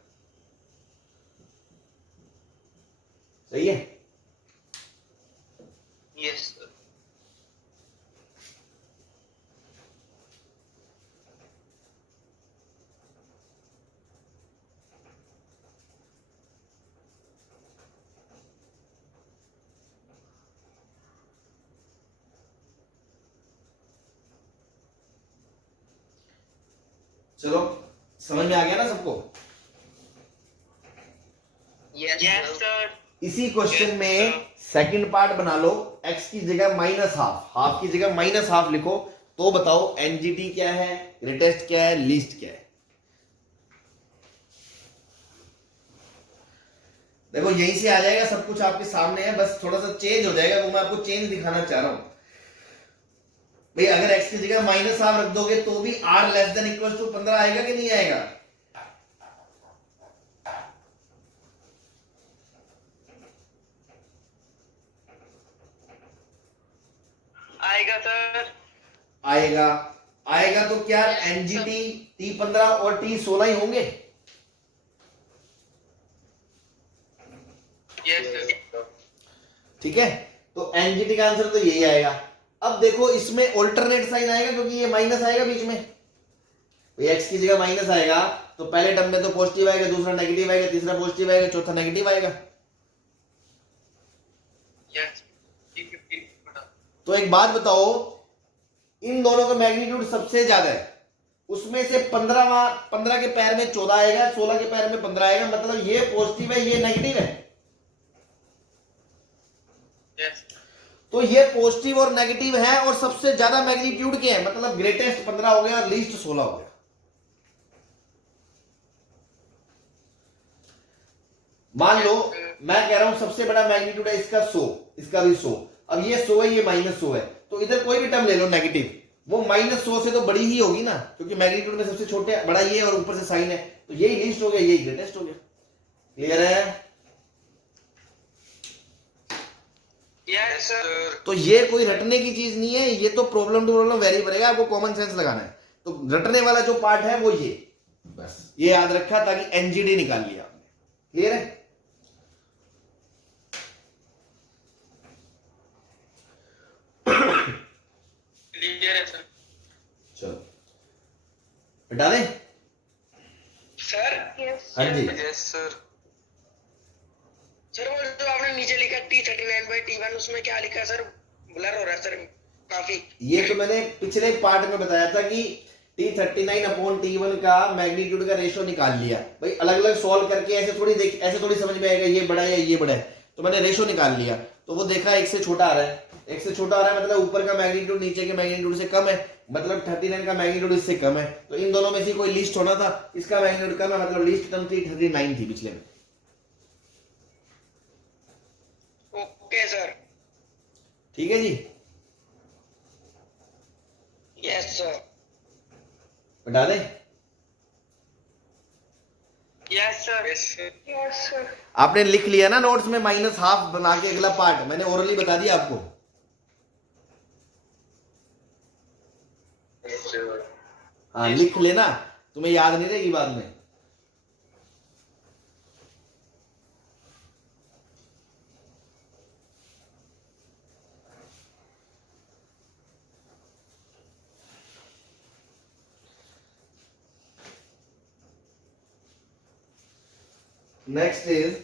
सही है। Yes sir. चलो समझ में आ गया ना सबको? Yes sir. इसी क्वेश्चन में सेकंड पार्ट बना लो, x की जगह -हाफ, हाफ की जगह -हाफ लिखो, तो बताओ एनजीटी क्या है, ग्रेटेस्ट क्या है, लीस्ट क्या है? देखो यहीं से आ जाएगा, सब कुछ आपके सामने है, बस थोड़ा सा चेंज हो जाएगा, वो मैं आपको चेंज दिखाना चाह रहा हूं भाई। अगर x की जगह माइनस आप रख दोगे तो भी r less than equal to 15 आएगा कि नहीं आएगा? आएगा सर। आएगा। आएगा तो क्या एनजीटी t15 और t16 ही होंगे? Yes sir. ठीक है, तो एनजीटी का आंसर तो यही आएगा। अब देखो इसमें ऑल्टरनेट साइन आएगा क्योंकि ये माइनस आएगा बीच में, तो x की जगह माइनस आएगा तो पहले टर्म में तो पॉजिटिव आएगा, दूसरा नेगेटिव आएगा, तीसरा पॉजिटिव आएगा, चौथा नेगेटिव आएगा। यस t15 बटा। तो एक बात बताओ, इन दोनों का मैग्नीट्यूड सबसे ज्यादा है, उसमें से 15 के पैर में 14 आएगा, 16 के पैर में 15 आएगा, मतलब ये पॉजिटिव है, ये नेगेटिव है। यस तो ये पॉजिटिव और नेगेटिव है और सबसे ज्यादा मैग्नीट्यूड के हैं, मतलब ग्रेटेस्ट 15 हो गया और लीस्ट 16 हो गया। मान लो मैं कह रहा हूं सबसे बड़ा मैग्नीट्यूड है इसका 100, इसका भी 100, अब ये 100 है, ये -100 है, तो इधर कोई भी टर्म ले लो नेगेटिव, वो -100 से तो बड़ी ही होगी ना, क्योंकि मैग्नीट्यूड में सबसे छोटे बड़ा ये है और ऊपर से साइन है, तो यही लीस्ट हो गया, यही ग्रेटेस्ट हो गया। क्लियर है? Yes sir. तो ये कोई रटने की चीज नहीं है, ये तो प्रॉब्लम टू प्रॉब्लम वेरी पड़ेगा, आपको कॉमन सेंस लगाना है। तो रटने वाला जो पार्ट है वो ये, बस ये याद रखा ताकि एनजीडी निकाल लिया आपने। क्लियर है? क्लियर है सर। चलो हटा दें। सर। हाँ जी, यस सर। सर वो जो आपने नीचे लिखा T39/T1 उसमें क्या लिखा सर? ब्लर हो रहा है सर काफी। ये तो मैंने पिछले पार्ट में बताया था कि T39/T1 का मैग्नीट्यूड का रेशियो निकाल लिया भाई, अलग अलग सॉल्व करके ऐसे थोड़ी समझ में आएगा ये बड़ा है या ये बड़ा है, तो मैंने रेशियो निकाल लिया, तो वो देखा एक से छोटा आ रहा है, एक से छोटा आ रहा है मतलब ऊपर का मैग्नीट्यूड नीचे के मैग्नीट्यूड से कम है, मतलब 39 का मैग्नीट्यूड इससे कम है, तो इन दोनों में से कोई लिस्ट होना था, इसका मैग्नीट्यूड कम है, मतलब लिस्ट टर्म थी 39 थी पिछले में। Okay sir. ठीक है जी, यस सर। बता दें। Yes sir. Yes sir. आपने लिख लिया ना नोट्स में -12 बना के अगला पार्ट, मैंने ओरली बता दिया आपको। हाँ लिख लेना, तुम्हें याद नहीं रहेगी बाद में। Next is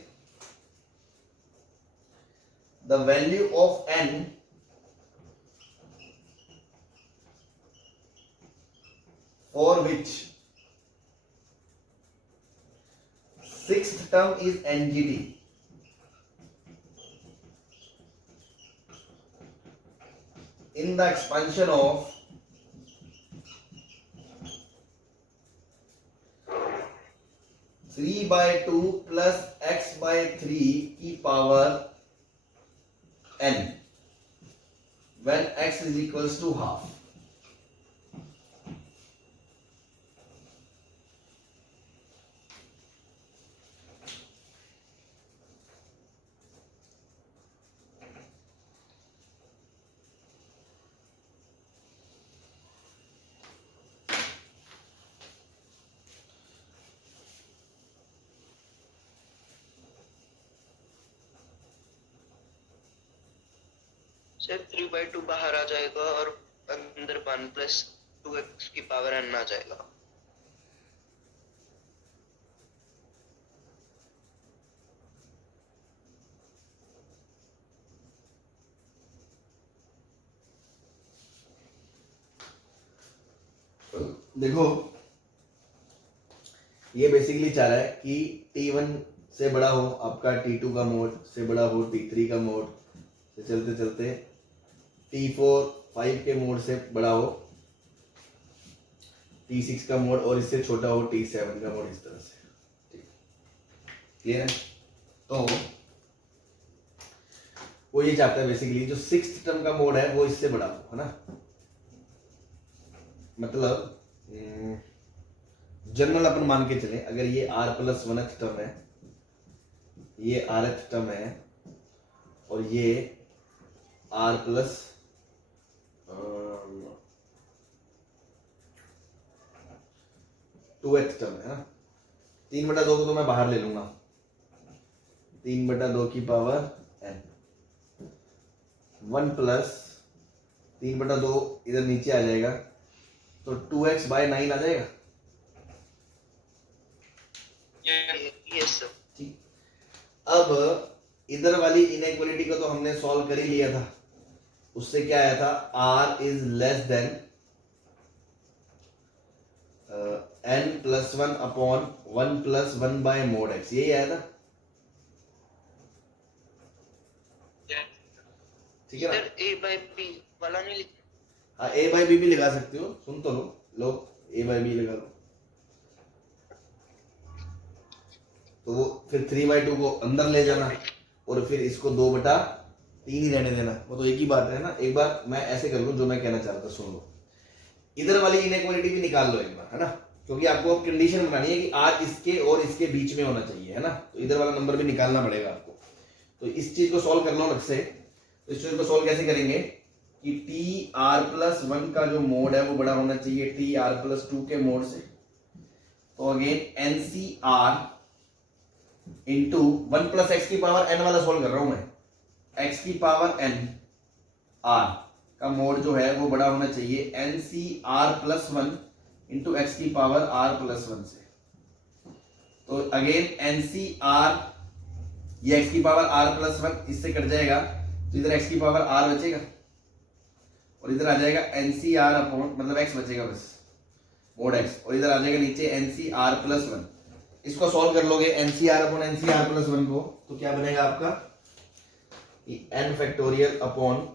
the value of n for which sixth term is NGT in the expansion of 3/2 plus x/3 की power n when x is equals to half। Sir 3/2 बाहर आ जाएगा और अंदर 1 + 2x की पावर n आ जाएगा। देखो ये बेसिकली चाह रहा है कि T1 से बड़ा हो आपका T2 का मोड, से बड़ा हो T3 का मोड, से चलते चलते T4 5 के मोड से बड़ा हो T6 का मोड और इससे छोटा हो T7 का मोड, इस तरह से। क्लियर है? तो वो ये चाहता है बेसिकली जो 6th टर्म का मोड है वो इससे बड़ा हो, है ना। मतलब जनरल अपन मान के चले, अगर ये r+1th टर्म है, ये rth टर्म है, और ये r+2th टर्म है ना। 3/2 को तो मैं बाहर ले लूंगा, 3/2 की पावर n, 1 प्लस 3/2 इधर नीचे आ जाएगा, तो 2x/9 आ जाएगा। Yes sir. ठीक, अब इधर वाली इनइक्वालिटी को तो हमने सॉल्व कर ही लिया था, उससे क्या आया था, r is less than n+1 upon 1 + 1 by mod x, यही आया था। ठीक है ना। इधर a/b वाला नहीं लिखा। हाँ, a/b भी लगा सकते हो, सुन तो लो a/b लगा लो, तो वो फिर 3/2 को अंदर ले जाना और फिर इसको 2/3 ही रहने देना, वो तो एक ही बात है ना। एक बार मैं ऐसे कर लूं, जो मैं कहना चाहता, सुन लो। इधर वाली इनइक्वालिटी भी निकाल लो एक बार, है ना, क्योंकि आपको अब कंडीशन बनानी है कि r इसके और इसके बीच में होना चाहिए, है ना। तो इधर वाला नंबर भी निकालना पड़ेगा आपको। तो इस चीज को सॉल्व कर लो अलग से। तो इस चीज को सॉल्व कैसे करेंगे कि Tr+1 का जो मोड है वो बड़ा होना चाहिए Tr+2 के मोड से। तो अगेन NCR इंटू 1 + x की पावर n वाला सॉल्व कर रहा हूं मैं, x की पावर n r का मोड जो है वो बड़ा होना चाहिए NCR+1 इंटू x की पावर r+1 से। तो अगेन NCR, ये x की पावर r+1 इससे कट जाएगा, तो इधर x की पावर r बचेगा और इधर आ जाएगा NCR अपॉन, मतलब x बचेगा बस, मोड x, और इधर आ जाएगा नीचे NCR+1। इसको सॉल्व कर लोगे NCR अपॉन NCR+1 को, तो क्या बनेगा आपका, n factorial upon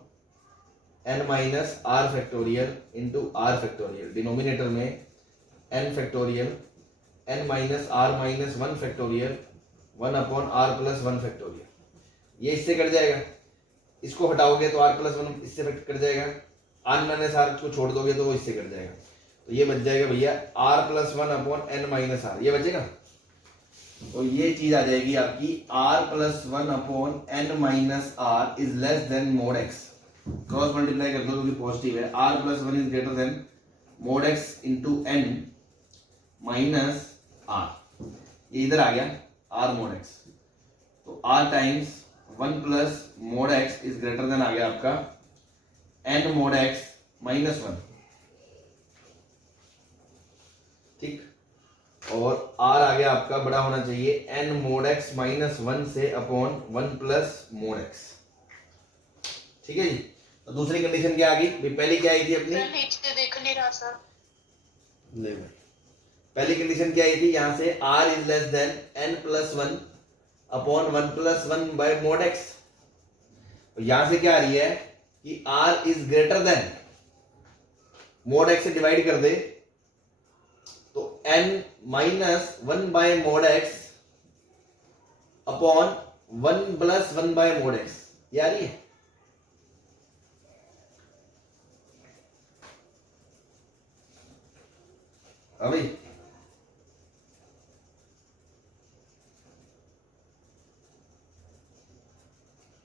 n minus r factorial into r factorial, denominator में n factorial n minus r minus 1 factorial 1 upon r+1 factorial. ये इससे कट जाएगा, इसको हटाओगे तो r+1 इससे कट जाएगा, r माइनस r को छोड़ दोगे तो वो इससे कट जाएगा, तो ये बच जाएगा भैया r+1 upon n minus r, ये बचेगा। तो ये चीज आ जाएगी आपकी r+1 upon n minus r is less than mod x। Cross multiply कर दो क्योंकि पॉजिटिव है, r+1 is greater than mod x into n minus r, ये इधर आ गया r मोड x, तो r times 1 plus mod x is greater than आ गया आपका n मोड x माइनस 1। ठीक, और r आ गया आपका बड़ा होना चाहिए n मोड x माइनस 1 से अपॉन 1 प्लस मोड x। ठीक है जी। तो दूसरी कंडीशन क्या आ गई भाई, पहली क्या आई थी अपनी, नीचे देख नहीं रहा सर। ले भाई, पहली कंडीशन क्या आई थी, यहां से r is less than n+1 upon 1 + 1 by mod x। यहां से क्या आ रही है कि r is greater than, mod x से डिवाइड कर दे तो n minus 1 by mod x upon 1 + 1 by mod x, ये आ रही है। अभी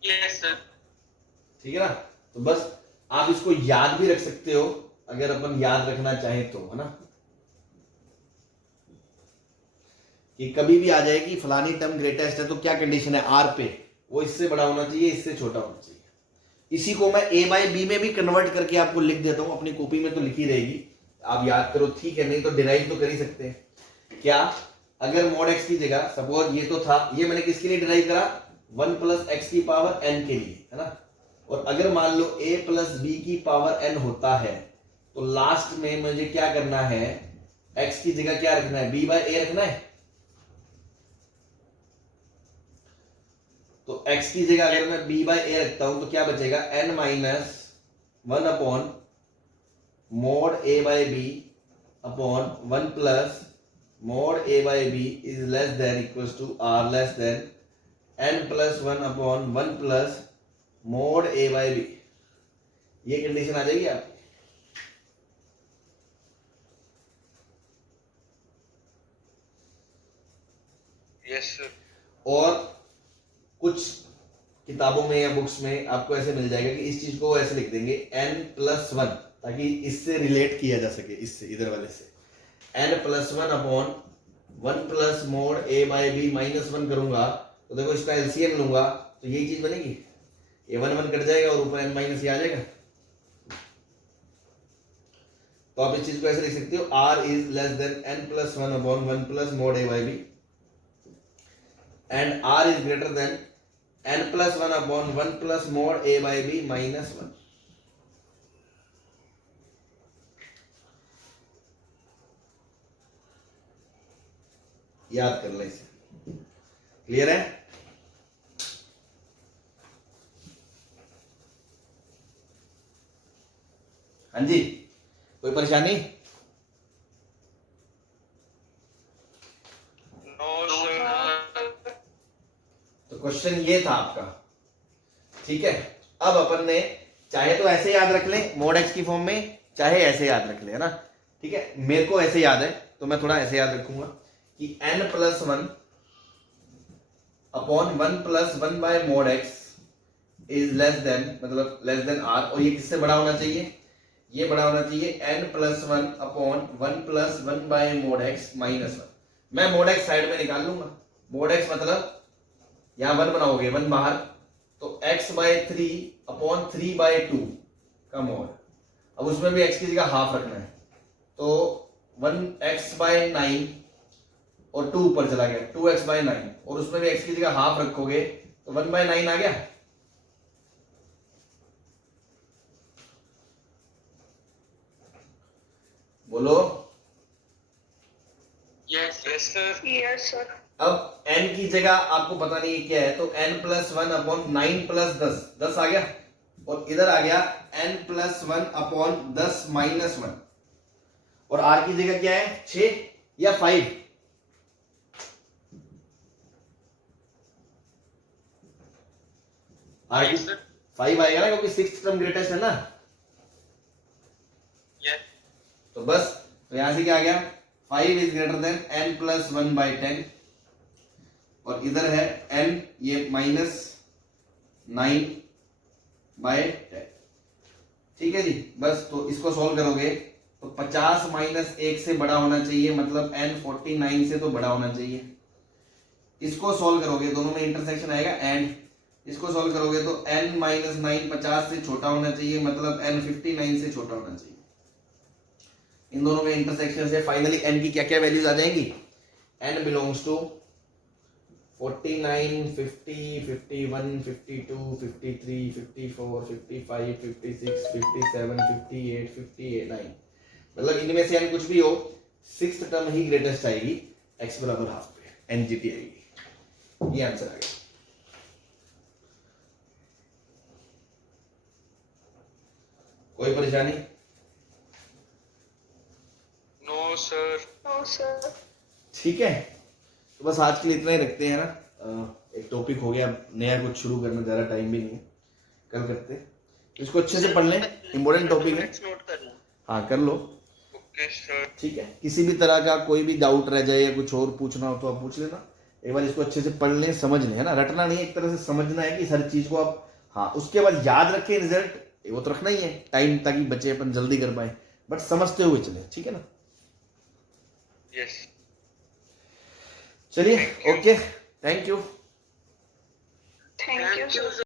यस सर। ठीक है ना। तो बस आप इसको याद भी रख सकते हो अगर अपन याद रखना चाहें तो, है ना, कि कभी भी आ जाए कि फलानी टर्म ग्रेटेस्ट है तो क्या कंडीशन है r पे, वो इससे बड़ा होना चाहिए, इससे छोटा होना चाहिए। इसी को मैं a/b में भी कन्वर्ट करके आपको लिख देता हूं, अपनी कॉपी में तो लिखी रहेगी, आप याद करो ठीक है, नहीं तो डिराइव तो कर ही सकते हैं। क्या, अगर मोड x की जगह सपोज ये तो था, ये मैंने किसके लिए डिराइव करा, 1 + x की पावर n के लिए, है ना। और अगर मान लो a + b की पावर n होता है तो लास्ट में मुझे क्या करना है, x की जगह क्या रखना है, b/a रखना है। तो x की जगह अगर मैं b/a रखता हूं तो क्या बचेगा, n - 1 upon mode a/b upon 1 plus mod a by b is less than equals to r less than n plus 1 upon 1 plus mod a by b, ये कंडीशन आ जाएगी आप। Yes sir. और कुछ किताबों में या बुक्स में आपको ऐसे मिल जाएगा कि इस चीज को वो ऐसे लिख देंगे n+1, ताकि इससे रिलेट किया जा सके, इससे इधर वाले से n+1 upon 1 plus mod a by B -1 करूंगा तो देखो इसका एलसीएम लूंगा तो यही चीज बनेगी, ये 1 1 कट जाएगा और ऊपर n माइनस ये आ जाएगा। तो आप इस चीज को ऐसे लिख सकते हो r is less than n+1 upon 1 plus mod a by B and r is greater than n+1 upon 1 plus mod a by b -1। याद कर ले इसे, क्लियर है? हाँ जी, कोई परेशानी? तो क्वेश्चन ये था आपका, ठीक है। अब अपन ने चाहे तो ऐसे याद रख लें मोड एक्स की फॉर्म में, चाहे ऐसे याद रख लें, है ना, ठीक है। मेरे को ऐसे याद है तो मैं थोड़ा ऐसे याद रखूंगा कि n+1 upon 1 plus 1 by mod X is less than, मतलब लेस देन r, और ये किससे बड़ा होना चाहिए? ये बड़ा होना चाहिए n+1 upon 1 plus 1 by mod X -1। मैं मोड एक्स साइड में निकाल लूंगा, मोड एक्स मतलब यहां 1 बनाओगे, 1 बाहर, तो x/3 अपॉन 3/2 का मोड। अब उसमें भी x की जगह हाफ रखना है, तो 1x/9 और 2 ऊपर चला गया, 2x/9, और उसमें भी x की जगह हाफ रखोगे तो 1/9 आ गया। बोलो yes yes sir. Yes sir. अब n की जगह आपको पता नहीं क्या है, तो n+1 अपॉन 9 प्लस 10, 10 आ गया, और इधर आ गया n+1 अपॉन 10 -1, और r की जगह क्या है, 6 या 5? r की 5 आएगा ना, क्योंकि 6th टर्म ग्रेटेस्ट है ना। यस। तो बस, तो यहां से क्या आ गया, 5 इज ग्रेटर देन n+1/10, और इधर है n, ये -9/10, ठीक है जी। बस, तो इसको सॉल्व करोगे तो 50 - 1 से बड़ा होना चाहिए, मतलब n 49 से तो बड़ा होना चाहिए। इसको सॉल्व करोगे, दोनों में इंटरसेक्शन आएगा एंड, इसको सॉल्व करोगे तो n - 9 50 से छोटा होना चाहिए, मतलब n 59 से छोटा होना चाहिए। इन दोनों के इंटरसेक्शन से फाइनली n की क्या क्या वैल्यूज आ जाएंगी? n बिलोंग्स टू 49, 50, 51, 52, 53, 54, 55, 56, 57, 58, 59, मतलब इनमें से n कुछ भी हो, 6th टर्म ही ग्रेटेस्ट आएगी, x बराबर हाफ पे NGT आएगी। ये आंसर आ गया। कोई परेशानी? No sir. No sir. ठीक है, तो बस आज के लिए इतना ही रखते हैं ना। एक टॉपिक हो गया, नया कुछ शुरू करना, ज्यादा टाइम भी नहीं है, कल करते हैं। इसको अच्छे से पढ़ लें, इंपॉर्टेंट टॉपिक है। नोट कर लो। हाँ कर लो, ओके सर। ठीक है। किसी भी तरह का कोई भी डाउट रह जाए या कुछ और पूछना हो तो आप पूछ लेना। एक बार इसको अच्छे से पढ़ लें, समझ लें, है ना, रटना नहीं है, एक तरह से समझना है कि हर चीज को आप, हाँ, उसके बाद याद रखें रिजल्ट, वो तो रखना ही है टाइम, ताकि बच्चे अपन जल्दी कर पाए, बट समझते हुए चले, ठीक है ना। यस। चलिए, okay, thank you. Thank you sir.